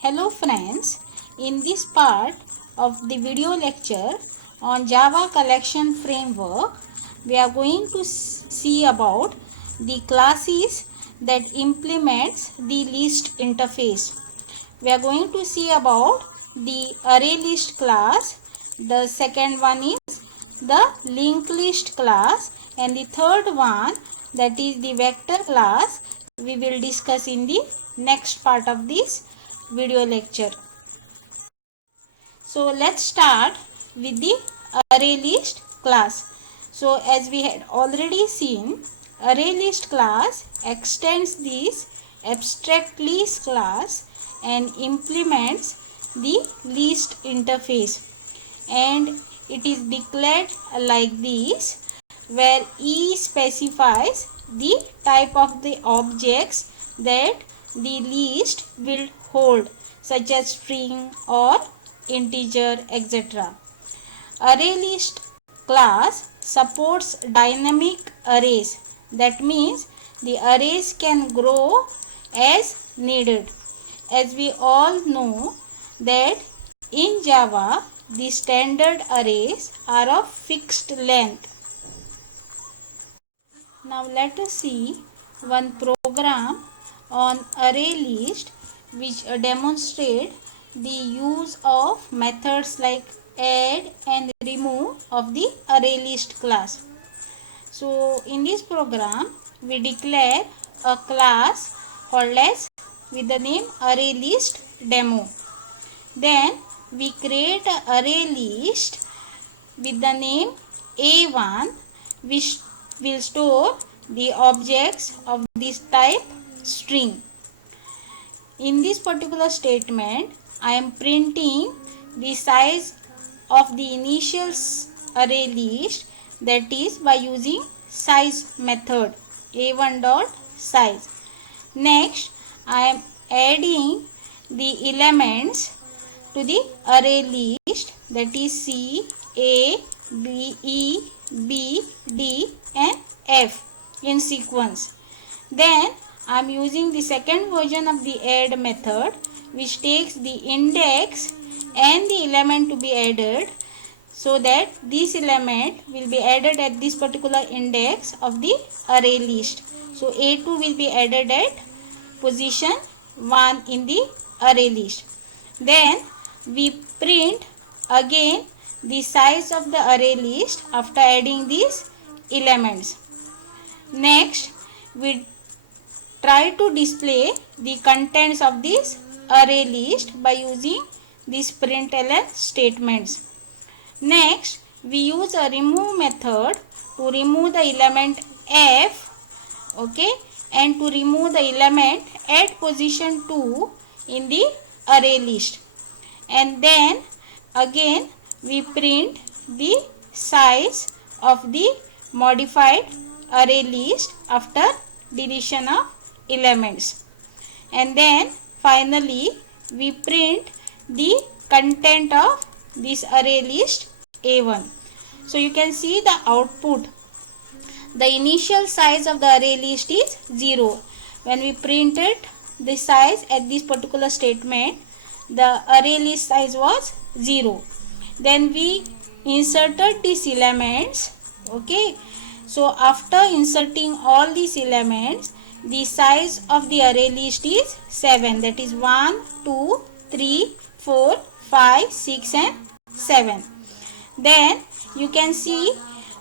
Hello friends, in this part of the video lecture on Java collection framework, we are going to see about the classes that implements the list interface. We are going to see about the array list class, the second one is the linked list class, and the third one, that is the vector class, we will discuss in the next part of this video lecture. So let's start with the array list class. So as we had already seen, array list class extends this abstract list class and implements the list interface, and it is declared like this, where E specifies the type of the objects that the list will hold, such as string or integer, etc. Array list class supports dynamic arrays. That means the arrays can grow as needed. As we all know that in Java, the standard arrays are of fixed length. Now let us see one program on array list which demonstrate the use of methods like add and remove of the array list class. So in this program we declare a class called as with the name array list demo. Then we create an array list with the name A1, which will store the objects of this type string. In this particular statement, I am printing the size of the initial array list, that is by using size method, A1 dot size. Next, I am adding the elements to the array list, that is C, A, B, E, B, D and F in sequence. Then I am using the second version of the add method, which takes the index and the element to be added, so that this element will be added at this particular index of the array list. So A2 will be added at position 1 in the array list. Then we print again the size of the array list after adding these elements. Next, we try to display the contents of this array list by using these println statements. Next, we use a remove method to remove the element F, okay, and to remove the element at position 2 in the array list. And then again we print the size of the modified array list after deletion of elements. And then finally we print the content of this array list A1. So you can see the output. The initial size of the array list is 0. When we printed the size at this particular statement, the array list size was 0. Then we inserted these elements, okay. So after inserting all these elements, the size of the array list is 7, that is 1, 2, 3, 4, 5, 6 and 7. Then you can see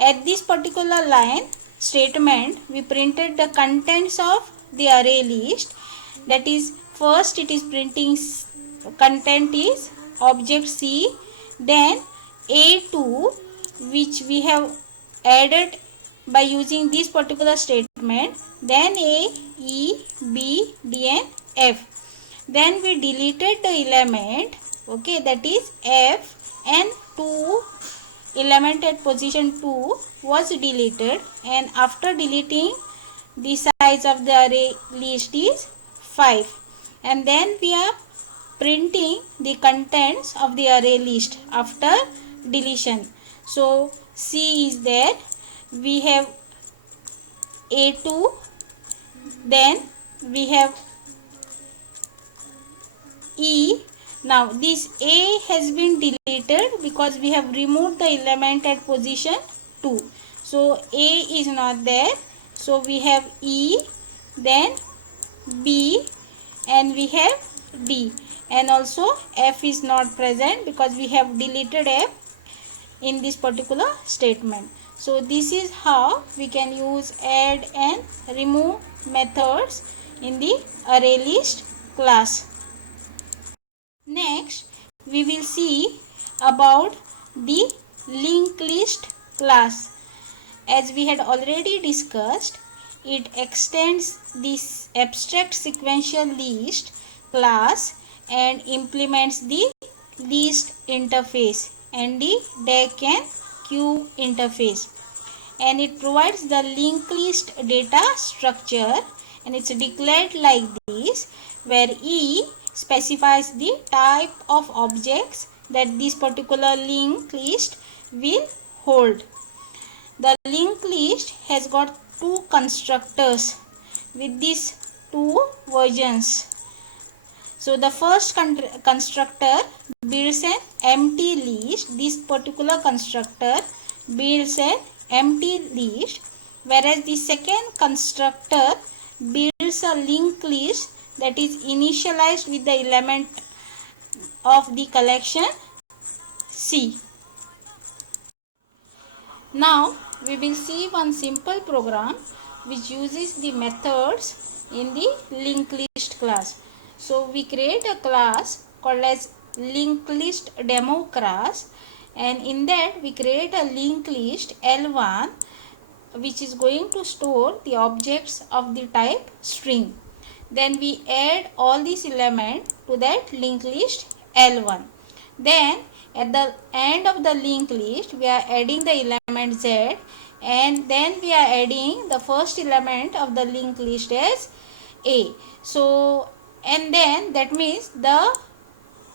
at this particular line statement we printed the contents of the array list, that is first it is printing content is object C, then A2 which we have added by using this particular statement, then A, E, B, D and F. Then we deleted the element, okay, that is F, and 2 element at position 2 was deleted, and after deleting the size of the array list is 5. And then we are printing the contents of the array list after deletion. So C is there, we have A2, then we have E. Now this A has been deleted because we have removed the element at position 2. So A is not there. So we have E, then B, and we have D, and also F is not present because we have deleted F in this particular statement. So this is how we can use add and remove methods in the array list class. Next, we will see about the linked list class. As we had already discussed, it extends this abstract sequential list class and implements the list interface and the deck and queue interface, and it provides the linked list data structure, and it's declared like this, where E specifies the type of objects that this particular linked list will hold. The linked list has got two constructors with these two versions. So the first constructor builds an empty list. This particular constructor builds an empty list, whereas the second constructor builds a linked list that is initialized with the element of the collection C. Now we will see one simple program which uses the methods in the linked list class. So we create a class called as linked list demo class, and in that we create a linked list L1 which is going to store the objects of the type string. Then we add all these elements to that linked list L1. Then at the end of the linked list we are adding the element Z, and then we are adding the first element of the linked list as A. So and then that means the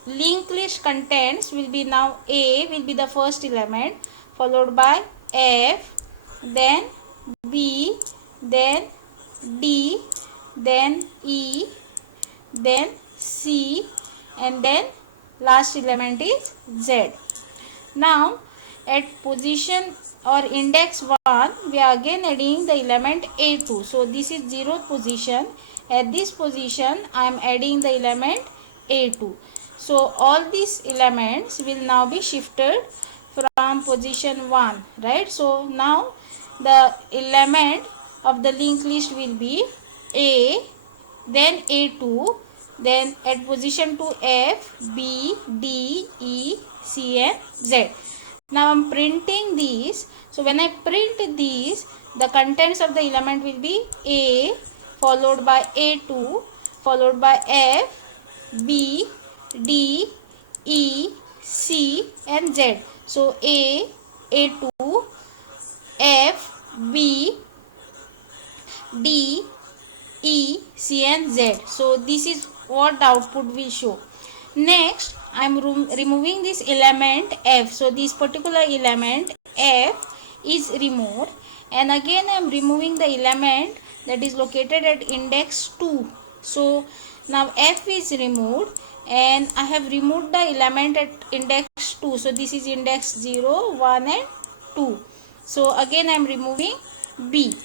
linked list contents will be, now A will be the first element, followed by F, then B, then D, then E, then C, and then last element is Z. Now at position or index 1 we are again adding the element A2. So this is 0th position. At this position I am adding the element A2. So all these elements will now be shifted from position 1, right? So now the element of the linked list will be A, then A2, then at position 2 F, B, D, E, C, and Z. Now I am printing these. So when I print these, the contents of the element will be A, followed by A2, followed by F, B, D, E, C, and Z. So A, A2, F, B, D, E, C, and Z. So this is what the output will show. Next I am removing this element F. So this particular element F is removed, and again I am removing the element that is located at index 2. So now F is removed, and I have removed the element at index 2. So this is index 0, 1, and 2. So again I am removing B.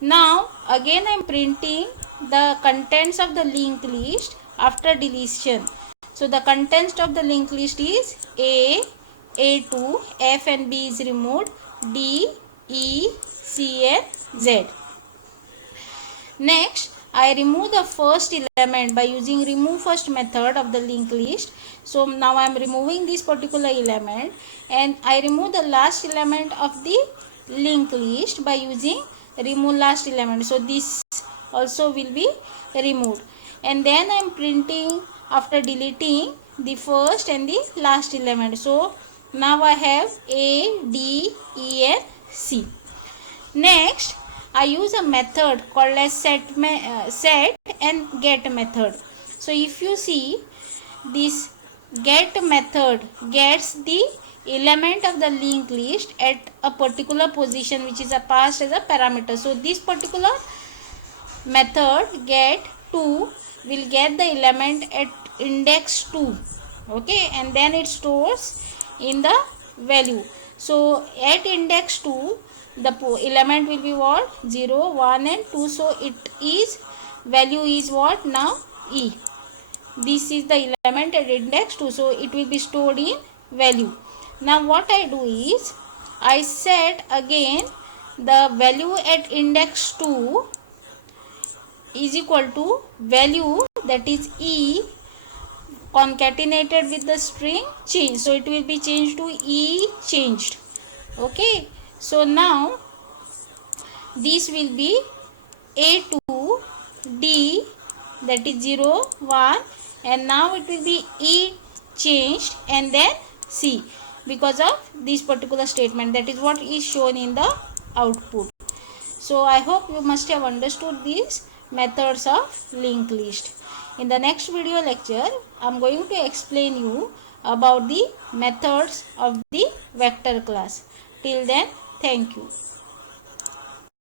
Now again I am printing the contents of the linked list after deletion. So the contents of the linked list is A, A2, F and B is removed, D, E, C, and Z. Next I remove the first element by using remove first method of the linked list. So now I am removing this particular element, and I remove the last element of the linked list by using remove last element. So this also will be removed, and then I am printing after deleting the first and the last element. So now I have A, D, E, and C. Next I use a method called as set and get method. So if you see, this get method gets the element of the linked list at a particular position which is passed as a parameter. So this particular method get 2 will get the element at index 2. Okay, and then it stores in the value. So at index 2 the element will be what? 0, 1 and 2. So it is value is what now? E. This is the element at index 2, so it will be stored in value. Now what I do is I set again the value at index 2 is equal to value, that is E, concatenated with the string change. So it will be changed to E changed. Okay, so now this will be A2 D, that is 0, 1, and now it will be E changed and then C, because of this particular statement. That is what is shown in the output. So I hope you must have understood these methods of linked list. In the next video lecture, I am going to explain you about the methods of the vector class. Till then, thank you.